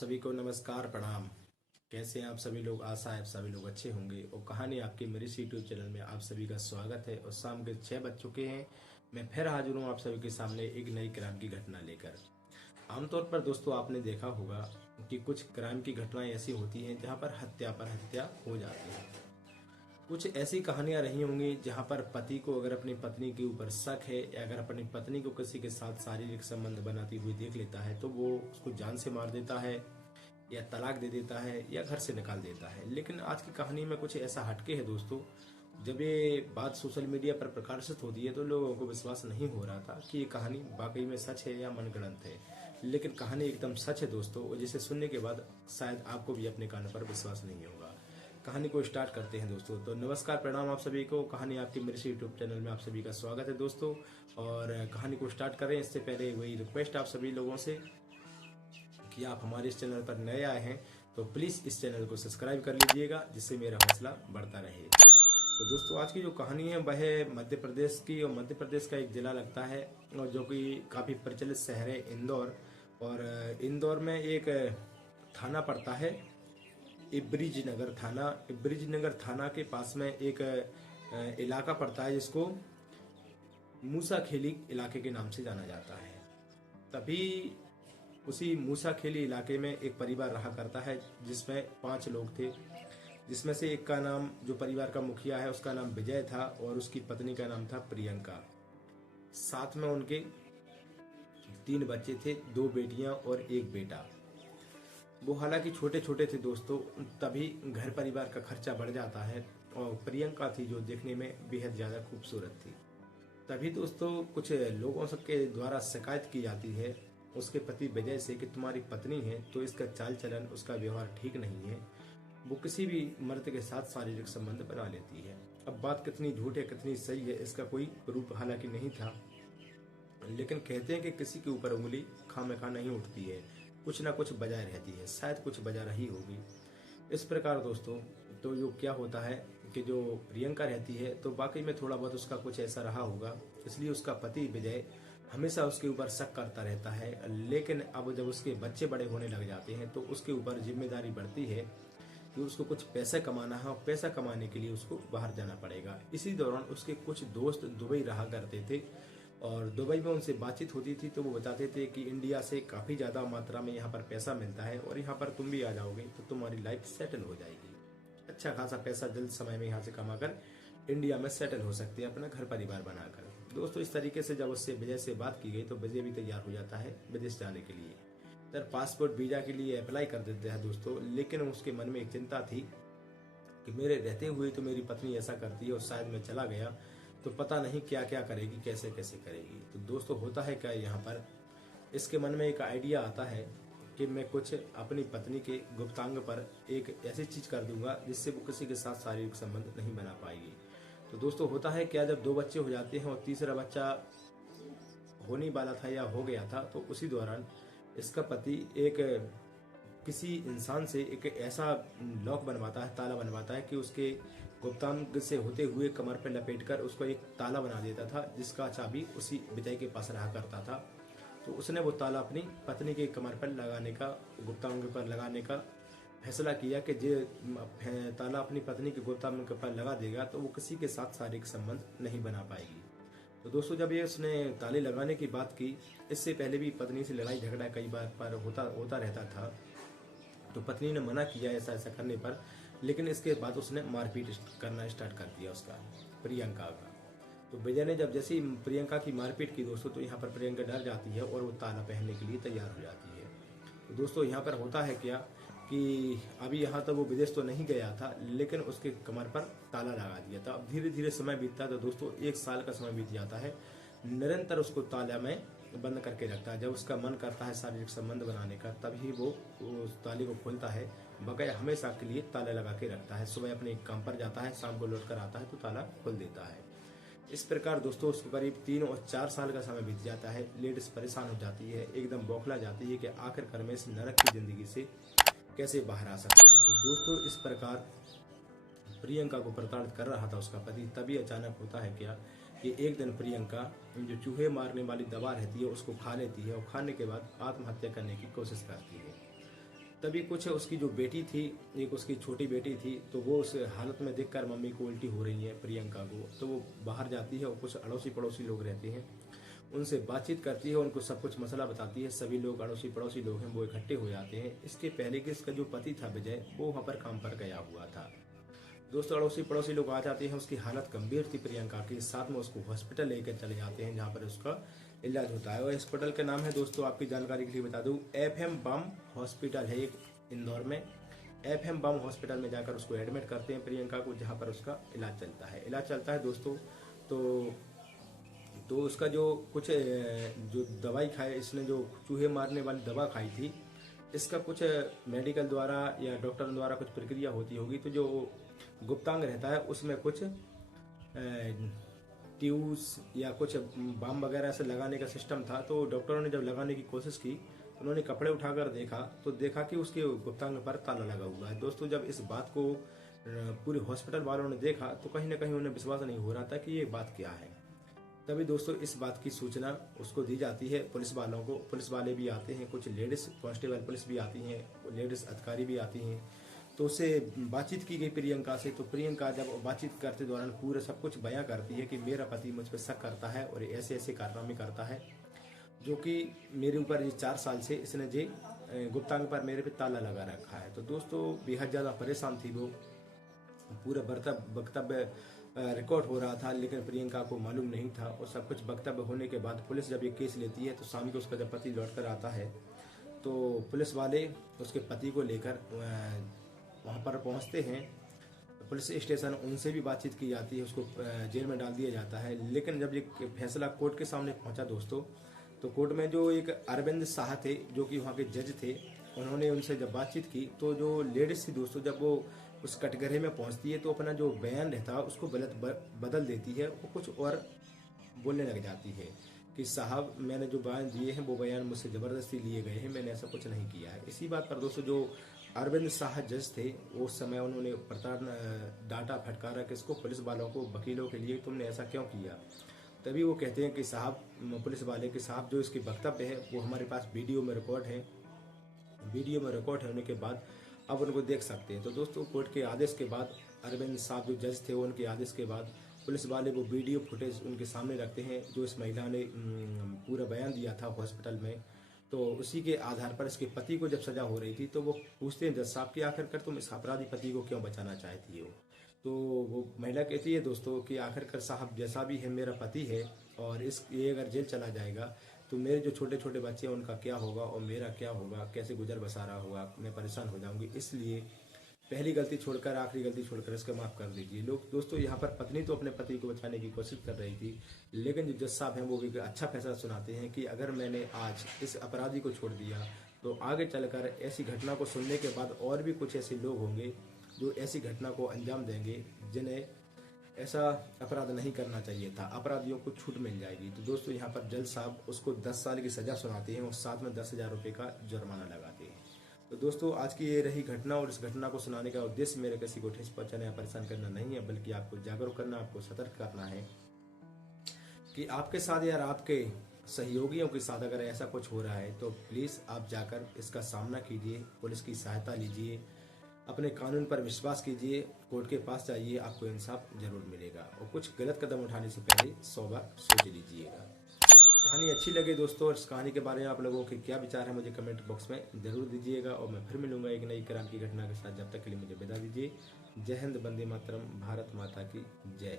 सभी को नमस्कार प्रणाम। कैसे हैं आप सभी लोग? आशा है आप सभी लोग अच्छे होंगे। और कहानी आपकी मेरे यूट्यूब चैनल में आप सभी का स्वागत है। और शाम के 6 बज चुके हैं। मैं फिर हाजिर हूँ आप सभी के सामने एक नई क्राइम की घटना लेकर। आमतौर पर दोस्तों आपने देखा होगा कि कुछ क्राइम की घटनाएं ऐसी होती हैं जहाँ पर हत्या हो जाती है। कुछ ऐसी कहानियां रही होंगी जहां पर पति को अगर अपनी पत्नी के ऊपर शक है या अगर अपनी पत्नी को किसी के साथ शारीरिक संबंध बनाती हुई देख लेता है तो वो उसको जान से मार देता है या तलाक दे देता है या घर से निकाल देता है। लेकिन आज की कहानी में कुछ ऐसा हटके है दोस्तों। जब ये बात सोशल मीडिया पर प्रकाशित होती है तो लोगों को विश्वास नहीं हो रहा था कि ये कहानी वाकई में सच है या मनगढ़ंत है। लेकिन कहानी एकदम सच है दोस्तों, और जिसे सुनने के बाद शायद आपको भी अपने कानों पर विश्वास नहीं होगा। कहानी को स्टार्ट करते हैं दोस्तों। तो नमस्कार प्रणाम आप सभी को। कहानी आपकी मेरे यूट्यूब चैनल में आप सभी का स्वागत है दोस्तों। और कहानी को स्टार्ट करें इससे पहले वही रिक्वेस्ट आप सभी लोगों से कि आप हमारे इस चैनल पर नए आए हैं तो प्लीज़ इस चैनल को सब्सक्राइब कर लीजिएगा, जिससे मेरा हौसला बढ़ता रहे। तो दोस्तों आज की जो कहानी है वह है मध्य प्रदेश की, और मध्य प्रदेश का एक ज़िला लगता है और जो कि काफ़ी प्रचलित शहर है इंदौर। और इंदौर में एक थाना पड़ता है इब्रिज नगर थाना। इब्रिज नगर थाना के पास में एक इलाका पड़ता है जिसको मूसा खेली इलाके के नाम से जाना जाता है। तभी उसी मूसा खेली इलाके में एक परिवार रहा करता है जिसमें 5 लोग थे, जिसमें से एक का नाम, जो परिवार का मुखिया है उसका नाम विजय था और उसकी पत्नी का नाम था प्रियंका। साथ में उनके 3 बच्चे थे, 2 बेटियां और 1 बेटा। वो हालांकि छोटे छोटे थे दोस्तों, तभी घर परिवार का खर्चा बढ़ जाता है। और प्रियंका थी जो देखने में बेहद ज़्यादा खूबसूरत थी। तभी दोस्तों कुछ लोगों सबके द्वारा शिकायत की जाती है उसके पति विजय से कि तुम्हारी पत्नी है तो इसका चाल चलन, उसका व्यवहार ठीक नहीं है, वो किसी भी मर्द के साथ शारीरिक संबंध बना लेती है। अब बात कितनी झूठ है कितनी सही है इसका कोई प्रूफ हालांकि नहीं था, लेकिन कहते हैं कि किसी के ऊपर उंगली खामखा नहीं उठती है, कुछ ना कुछ वजह रहती है, शायद कुछ वजह रही होगी। इस प्रकार दोस्तों तो जो क्या होता है कि जो प्रियंका रहती है तो वाकई में थोड़ा बहुत उसका कुछ ऐसा रहा होगा, इसलिए उसका पति विजय हमेशा उसके ऊपर शक करता रहता है। लेकिन अब जब उसके बच्चे बड़े होने लग जाते हैं तो उसके ऊपर जिम्मेदारी बढ़ती है कि उसको कुछ पैसा कमाना है और पैसा कमाने के लिए उसको बाहर जाना पड़ेगा। इसी दौरान उसके कुछ दोस्त दुबई रहा करते थे और दुबई में उनसे बातचीत होती थी तो वो बताते थे कि इंडिया से काफ़ी ज़्यादा मात्रा में यहाँ पर पैसा मिलता है और यहाँ पर तुम भी आ जाओगे तो तुम्हारी लाइफ सेटल हो जाएगी। अच्छा खासा पैसा जल्द समय में यहाँ से कमाकर इंडिया में सेटल हो सकते हैं अपना घर परिवार बनाकर। दोस्तों इस तरीके से जब उससे विजय से बात की गई तो विजय भी तैयार हो जाता है विदेश जाने के लिए। सर पासपोर्ट वीज़ा के लिए अप्लाई कर देते हैं दोस्तों, लेकिन उसके मन में एक चिंता थी कि मेरे रहते हुए तो मेरी पत्नी ऐसा करती है और शायद मैं चला गया तो पता नहीं क्या क्या करेगी, कैसे कैसे करेगी। तो दोस्तों होता है क्या यहाँ पर, इसके मन में एक आइडिया आता है कि मैं कुछ अपनी पत्नी के गुप्तांग पर एक ऐसी चीज़ कर दूंगा जिससे वो किसी के साथ शारीरिक संबंध नहीं बना पाएगी। तो दोस्तों होता है क्या, जब 2 बच्चे हो जाते हैं और तीसरा बच्चा होने वाला था या हो गया था तो उसी दौरान इसका पति एक किसी इंसान से एक ऐसा लॉक बनवाता है, ताला बनवाता है कि उसके गुप्तांग से होते हुए कमर पर लपेटकर उसको एक ताला बना देता था जिसका चाबी उसी विजय के पास रहा करता था। तो उसने वो ताला अपनी पत्नी के कमर पर लगाने का, गुप्तांग पर लगाने का फैसला किया कि जे ताला अपनी पत्नी के गुप्तांग पर लगा देगा तो वो किसी के साथ शारीरिक संबंध नहीं बना पाएगी। तो दोस्तों जब ये उसने ताले लगाने की बात की, इससे पहले भी पत्नी से लड़ाई झगड़ा कई बार पर होता रहता था, तो पत्नी ने मना किया ऐसा ऐसा करने पर, लेकिन इसके बाद उसने मारपीट करना स्टार्ट कर दिया उसका, प्रियंका का। तो विजय ने जब जैसे ही प्रियंका की मारपीट की दोस्तों तो यहाँ पर प्रियंका डर जाती है और वो ताला पहनने के लिए तैयार हो जाती है। तो दोस्तों यहाँ पर होता है क्या कि अभी यहाँ तक वो विदेश तो नहीं गया था लेकिन उसके कमर पर ताला लगा दिया था। अब धीरे धीरे समय बीतता है तो दोस्तों 1 साल का समय बीत जाता है, निरंतर उसको ताला में बंद करके रखता है। जब उसका मन करता है शारीरिक संबंध बनाने का तभी वो उस ताले को खोलता है, बगैर हमेशा के लिए ताला लगा के रखता है। सुबह अपने काम पर जाता है, शाम को लौट कर आता है तो ताला खोल देता है। इस प्रकार दोस्तों उसको करीब 3 और 4 साल का समय बीत जाता है। लेडीज परेशान हो जाती है, एकदम बौखला जाती है कि आखिरकार मैं इस नरक की जिंदगी से कैसे बाहर आ सकती है। तो दोस्तों इस प्रकार प्रियंका को प्रताड़ित कर रहा था उसका पति। तभी अचानक होता है क्या कि एक दिन प्रियंका जो चूहे मारने वाली दवा रहती है उसको खा लेती है और खाने के बाद आत्महत्या करने की कोशिश करती है। तभी कुछ उसकी जो बेटी थी, एक उसकी छोटी बेटी थी, तो वो उस हालत में देखकर मम्मी को उल्टी हो रही है प्रियंका को, तो वो बाहर जाती है और कुछ अड़ोसी पड़ोसी लोग रहते हैं उनसे बातचीत करती है, उनको सब कुछ मसला बताती है। सभी लोग अड़ोसी पड़ोसी लोग हैं वो इकट्ठे हो जाते हैं। इसके पहले कि इसका जो पति था विजय, वो वहाँ पर काम पर गया हुआ था। दोस्तों अड़ोसी पड़ोसी लोग आ जाते हैं, उसकी हालत गंभीर थी प्रियंका की, साथ में उसको हॉस्पिटल लेकर चले जाते हैं जहाँ पर उसका इलाज होता है। और हॉस्पिटल का नाम है दोस्तों, आपकी जानकारी के लिए बता दूं, FM बम हॉस्पिटल है एक इंदौर में। FM बम हॉस्पिटल में जाकर उसको एडमिट करते हैं प्रियंका को, जहाँ पर उसका इलाज चलता है दोस्तों। तो उसका जो कुछ जो दवाई खाए, इसने जो चूहे मारने वाली दवा खाई थी, इसका कुछ मेडिकल द्वारा या डॉक्टर द्वारा कुछ प्रक्रिया होती होगी, तो जो गुप्तांग रहता है उसमें कुछ ट्यूब्स या कुछ बाम वगैरह से लगाने का सिस्टम था। तो डॉक्टरों ने जब लगाने की कोशिश की, तो उन्होंने कपड़े उठाकर देखा कि उसके गुप्तांग पर ताला लगा हुआ है। दोस्तों जब इस बात को पूरे हॉस्पिटल वालों ने देखा, तो कहीं ना कहीं उन्हें विश्वास नहीं हो रहा था कि ये बात क्या है। तभी दोस्तों इस बात की सूचना उसको दी जाती है पुलिस वालों को। पुलिस वाले भी आते हैं, कुछ लेडीज कांस्टेबल पुलिस भी आती हैं, लेडीज अधिकारी भी आती हैं। तो उससे बातचीत की गई प्रियंका से। तो प्रियंका जब बातचीत करते दौरान पूरा सब कुछ बयां करती है कि मेरा पति मुझ पर शक करता है और ऐसे ऐसे कारनामे करता है, जो कि मेरे ऊपर ये 4 साल से इसने जे गुप्तांग पर मेरे पे ताला लगा रखा है। तो दोस्तों बेहद ज़्यादा परेशान थी वो, पूरा वक्तव्य रिकॉर्ड हो रहा था, लेकिन प्रियंका को मालूम नहीं था। और सब कुछ वक्तव्य होने के बाद पुलिस जब ये केस लेती है, तो शाम को उसका जब पति लौट कर आता है, तो पुलिस वाले उसके पति को लेकर वहाँ पर पहुँचते हैं पुलिस स्टेशन। उनसे भी बातचीत की जाती है, उसको जेल में डाल दिया जाता है। लेकिन जब ये फैसला कोर्ट के सामने पहुँचा दोस्तों, तो कोर्ट में जो एक अरविंद शाह थे, जो कि वहाँ के जज थे, उन्होंने उनसे जब बातचीत की, तो जो लेडीज थी दोस्तों, जब वो उस कटघरे में पहुंचती है, तो अपना जो बयान रहता है उसको बदल देती है। वो कुछ और बोलने लग जाती है कि साहब मैंने जो बयान दिए हैं वो बयान मुझसे ज़बरदस्ती लिए गए हैं, मैंने ऐसा कुछ नहीं किया है। इसी बात पर दोस्तों जो अरविंद शाह जज थे, उस समय उन्होंने डांटा फटकारा किसको, पुलिस वालों को, वकीलों के लिए, तुमने ऐसा क्यों किया। तभी वो कहते हैं कि साहब, पुलिस वाले के साहब, जो इसके वक्तव्य है वो हमारे पास वीडियो में रिकॉर्ड है, वीडियो में रिकॉर्ड होने के बाद अब उनको देख सकते हैं। तो दोस्तों कोर्ट के आदेश के बाद, अरविंद साहब जो जज थे उनके आदेश के बाद, पुलिस वाले वो वीडियो फुटेज उनके सामने रखते हैं, जो इस महिला ने पूरा बयान दिया था हॉस्पिटल में। तो उसी के आधार पर इसके पति को जब सजा हो रही थी, तो वो पूछते हैं जज साहब कि आखिरकार तुम इस अपराधी पति को क्यों बचाना चाहती हो। तो वो महिला कहती है दोस्तों कि आखिरकार साहब, जैसा भी है मेरा पति है, और ये अगर जेल चला जाएगा तो मेरे जो छोटे छोटे बच्चे हैं उनका क्या होगा और मेरा क्या होगा, कैसे गुजर बसारा होगा, मैं परेशान हो जाऊंगी। इसलिए पहली गलती छोड़कर, आखिरी गलती छोड़कर इसका माफ़ कर दीजिए। लोग दोस्तों यहाँ पर पत्नी तो अपने पति को बचाने की कोशिश कर रही थी, लेकिन जो जज साहब हैं वो भी अच्छा फैसला सुनाते हैं कि अगर मैंने आज इस अपराधी को छोड़ दिया, तो आगे चलकर ऐसी घटना को सुनने के बाद और भी कुछ ऐसे लोग होंगे जो ऐसी घटना को अंजाम देंगे, जिन्हें ऐसा अपराध नहीं करना चाहिए था, अपराधियों को छूट मिल जाएगी। तो दोस्तों यहाँ पर जज साहब उसको 10 साल की सज़ा सुनाते हैं और साथ में 10,000 रुपये का जुर्माना लगाते हैं। तो दोस्तों आज की ये रही घटना, और इस घटना को सुनाने का उद्देश्य मेरे किसी को ठेस पहुंचाना या परेशान करना नहीं है, बल्कि आपको जागरूक करना, आपको सतर्क करना है कि आपके साथ या आपके सहयोगियों के साथ अगर ऐसा कुछ हो रहा है, तो प्लीज़ आप जाकर इसका सामना कीजिए, पुलिस की सहायता लीजिए, अपने कानून पर विश्वास कीजिए, कोर्ट के पास जाइए, आपको इंसाफ जरूर मिलेगा। और कुछ गलत कदम उठाने से पहले 100 बार सोच लीजिएगा। कहानी अच्छी लगे दोस्तों, और इस कहानी के बारे में आप लोगों के क्या विचार है मुझे कमेंट बॉक्स में जरूर दीजिएगा। और मैं फिर मिलूंगा एक नई क्रांति की घटना के साथ। जब तक के लिए मुझे विदा दीजिए। जय हिंद, वंदे मातरम, भारत माता की जय।